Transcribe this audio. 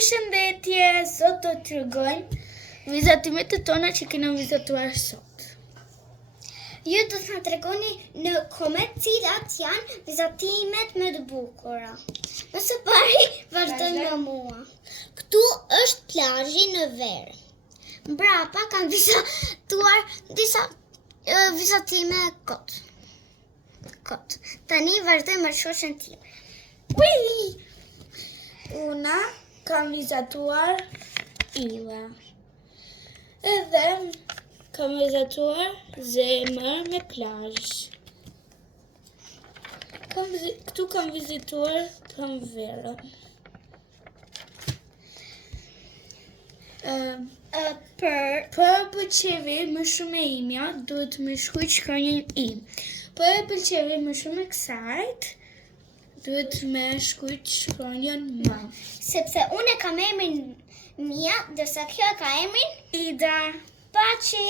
Përshëndetje, sot do të tregojmë vizatimet e tona që kena vizatuar sot. Ju do të na tregoni në koment cilat janë vizatimet më të bukura. Më së pari vazhdojmë me mua. Këtu është plazhi në Verë. Mbrapa kanë vizatuar disa vizatime kot. Tani vazhdojmë me shoqen time. Ui! Una kam vizatuar Iva. Edhe kam vizatuar zemër me plazh. Këtu kam vizituar Pranverën. Për pëlqevin më shumë e imja, duhet më shkruaj shkronjën im. Për pëlqevin më shumë e kësajt, duhet me shkruaj shkronjën më. Sepse unë kam emrin Mia, ndërsa kjo ka emrin Ida. Paçi.